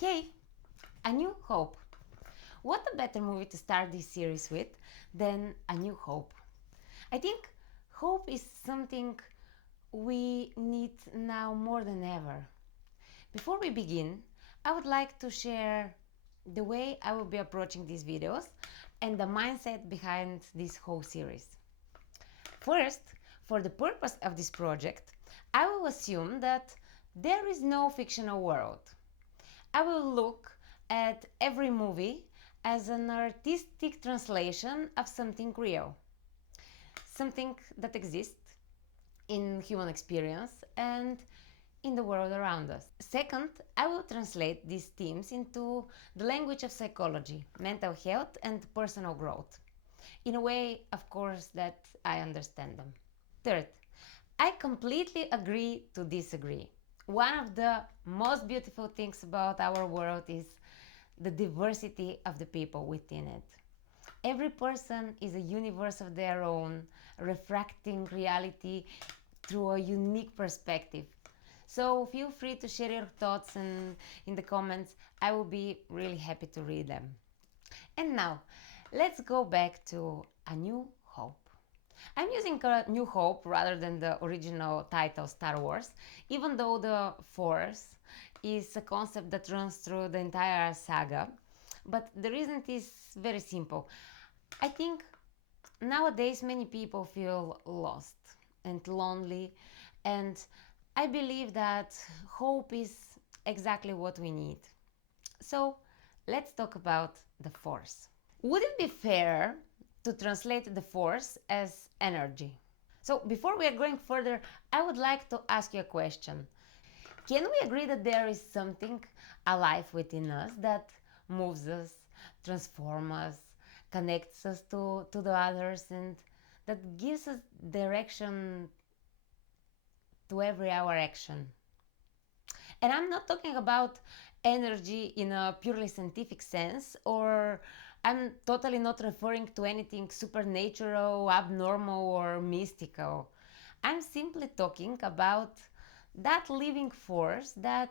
Yay! A New Hope. What a better movie to start this series with than A New Hope. I think hope is something we need now more than ever. Before we begin, I would like to share the way I will be approaching these videos and the mindset behind this whole series. First, for the purpose of this project, I will assume that there is no fictional world. I will look at every movie as an artistic translation of something real, something that exists in human experience and in the world around us. Second, I will translate these themes into the language of psychology, mental health, and personal growth, in a way, of course, that I understand them. Third, I completely agree to disagree. One of the most beautiful things about our world is the diversity of the people within it. Every person is a universe of their own, refracting reality through a unique perspective. So feel free to share your thoughts in the comments. I will be really happy to read them. And now, let's go back to A New Hope. I'm using A New Hope rather than the original title Star Wars, even though the Force is a concept that runs through the entire saga. But the reason is very simple. I think nowadays many people feel lost and lonely, and I believe that hope is exactly what we need. So let's talk about the Force. Would it be fair to translate the Force as energy? So before we are going further, I would like to ask you a question. Can we agree that there is something alive within us that moves us, transforms us, connects us to the others, and that gives us direction to every our action? And I'm not talking about energy in a purely scientific sense, or I'm totally not referring to anything supernatural, abnormal, or mystical. I'm simply talking about that living force that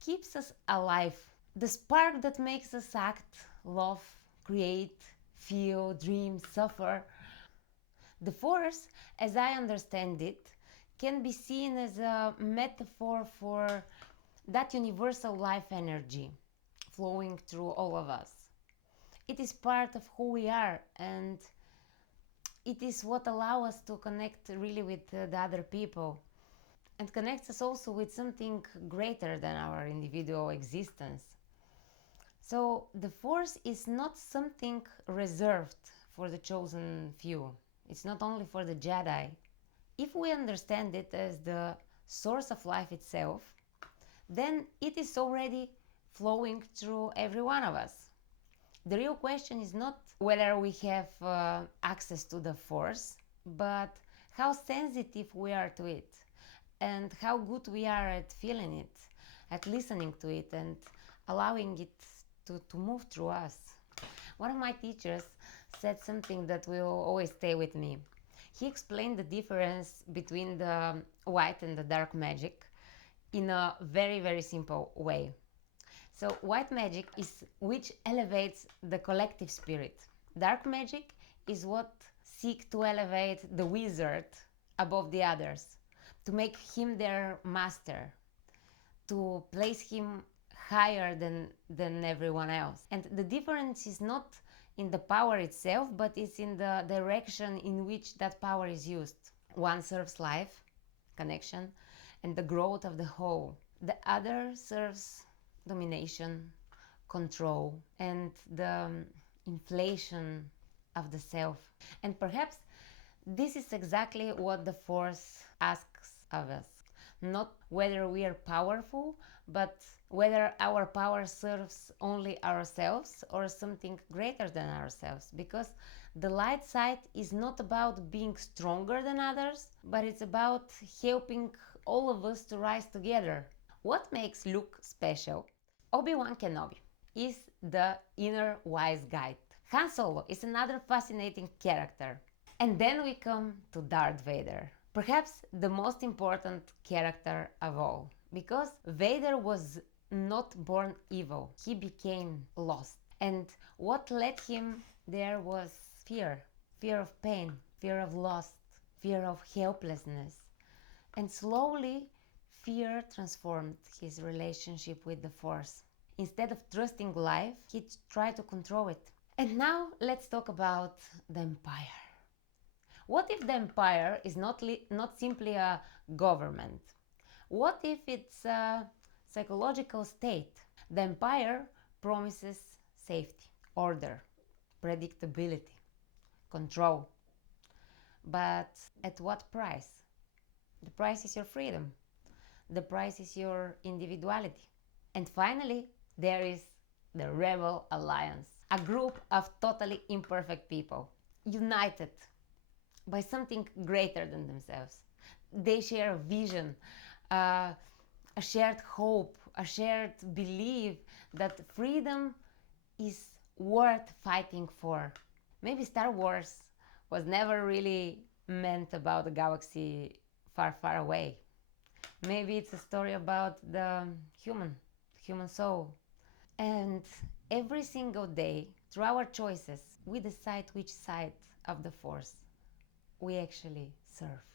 keeps us alive, the spark that makes us act, love, create, feel, dream, suffer. The force, as I understand it, can be seen as a metaphor for that universal life energy flowing through all of us. It is part of who we are, and it is what allows us to connect really with the other people and connects us also with something greater than our individual existence. So the force is not something reserved for the chosen few. It's not only for the Jedi. If we understand it as the source of life itself, then it is already flowing through every one of us. The real question is not whether we have access to the force, but how sensitive we are to it and how good we are at feeling it, at listening to it and allowing it to move through us. One of my teachers said something that will always stay with me. He explained the difference between the white and the dark magic in a very, very simple way. So white magic is which elevates the collective spirit. Dark magic is what seeks to elevate the wizard above the others, to make him their master, to place him higher than everyone else. And the difference is not in the power itself, but it's in the direction in which that power is used. One serves life, connection, and the growth of the whole. The other serves domination, control, and the inflation of the self. And perhaps this is exactly what the Force asks of us. Not whether we are powerful, but whether our power serves only ourselves or something greater than ourselves. Because the light side is not about being stronger than others, but it's about helping all of us to rise together. What makes Luke special? Obi-Wan Kenobi is the inner wise guide. Han Solo is another fascinating character. And then we come to Darth Vader, perhaps the most important character of all, because Vader was not born evil. He became lost. And what led him there was fear. Fear of pain, fear of loss, fear of helplessness. And slowly, fear transformed his relationship with the force. Instead of trusting life, he tried to control it. And now let's talk about the empire. What if the empire is not simply a government? What if it's a psychological state? The empire promises safety, order, predictability, control. But at what price? The price is your freedom. The price is your individuality. And finally, there is the Rebel Alliance, a group of totally imperfect people, united by something greater than themselves. They share a vision, a shared hope, a shared belief that freedom is worth fighting for. Maybe Star Wars was never really meant about a galaxy far, far away. Maybe it's a story about the human soul. And every single day, through our choices, we decide which side of the force we actually serve.